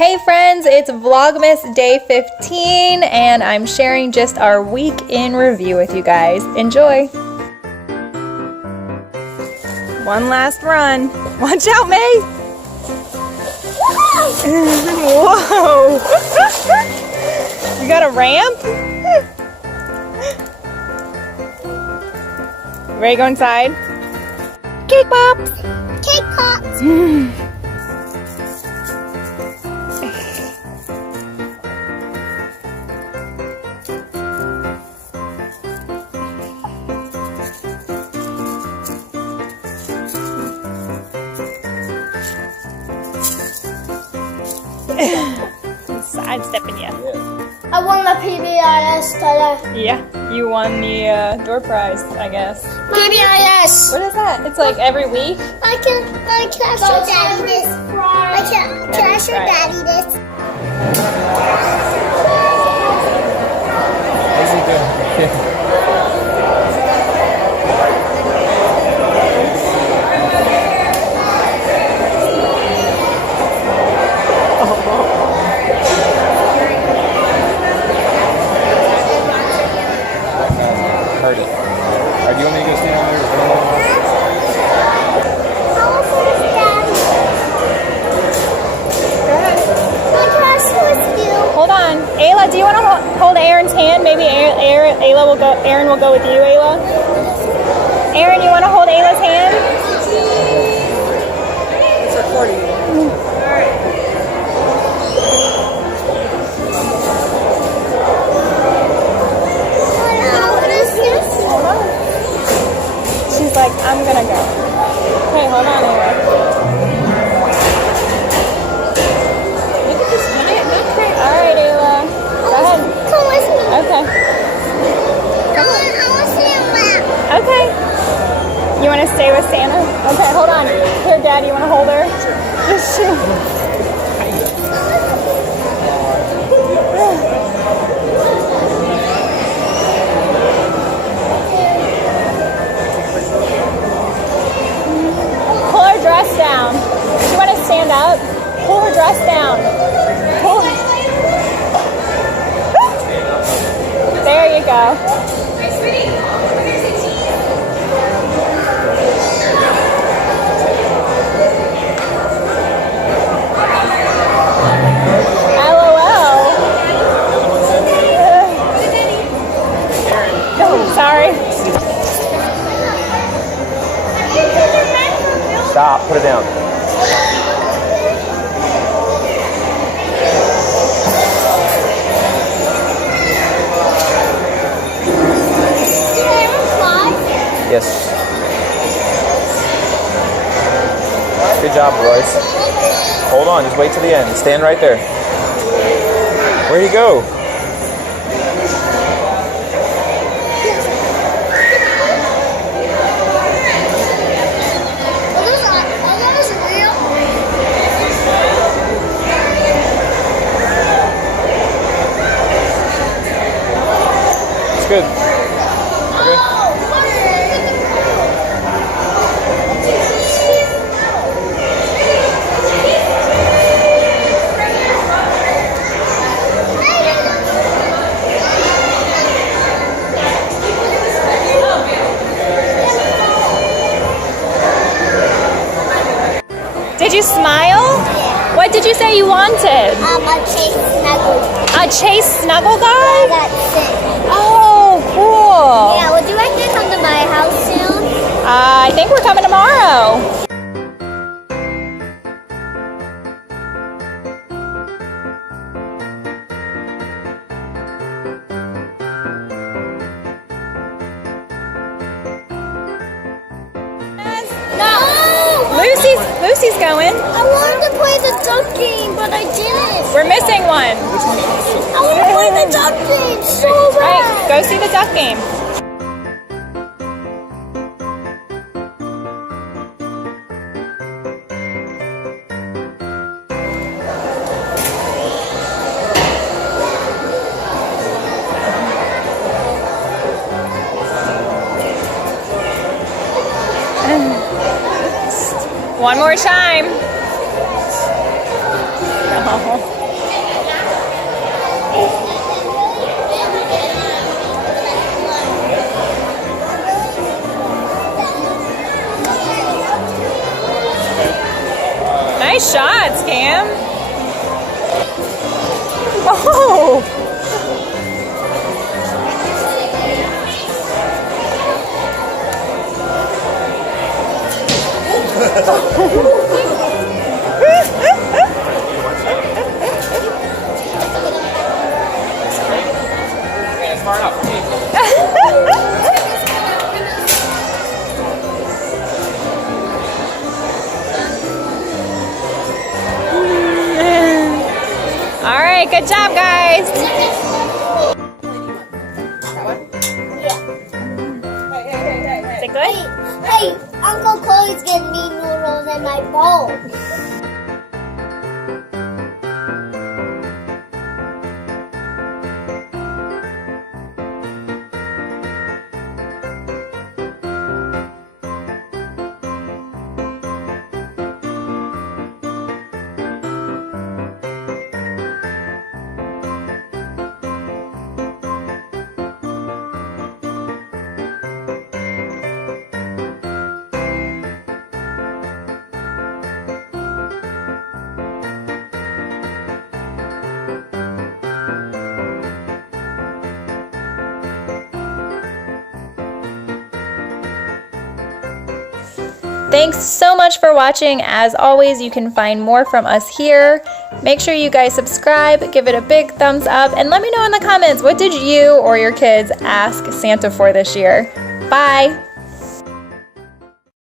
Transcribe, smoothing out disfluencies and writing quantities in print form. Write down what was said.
Hey friends, it's Vlogmas day 15 and I'm sharing just our week in review with you guys. Enjoy! One last run. Watch out, May! Whoa! You got a ramp? Ready to go inside? Cake pops! Cake pops! Sidestepping you. I won the PBIS today. Yeah, you won the door prize, I guess. PBIS! What is that? It's like every week? Can I show Daddy this? Can I show Daddy this? How's he doing? Heard it. Alright, do you want me to go stand on there? Hold on. Ayla, do you want to hold Aaron's hand? Maybe Aaron will go with you, Ayla. Aaron, you want to hold Ayla's hand? It's recording. She's like, I'm gonna go. Okay, hold on, Ayla. Look at this giant milk crate. All right, Ayla. Go ahead. Come with me. Okay. I want to see a map. Okay. You want to stay with Santa? Okay, hold on. Here, Dad, you want to hold her? Sure. Pull her dress down. You want to stand up? Pull her dress down. Pull. There you go. Sorry. Stop, put it down. Yes. Good job, Royce. Hold on, just wait till the end. Stand right there. Where'd he go? Good. Okay. Did you smile? What did you say you wanted? A Chase snuggle. A Chase snuggle guy? That's it. Oh, cool. Yeah, would you like to come to my house soon? I think we're coming tomorrow. No! Lucy's going. I wanted to play the duck game, but I didn't. We're missing one. I want to play the duck game so bad. Right, go see the duck game. One more time. Oh. scam? Oh! It's far enough for me. All right, good job, guys. Is it good? Hey, Uncle Chloe's getting me noodles in my bowl. Thanks so much for watching. As always, you can find more from us here. Make sure you guys subscribe, give it a big thumbs up, and let me know in the comments, what did you or your kids ask Santa for this year? Bye!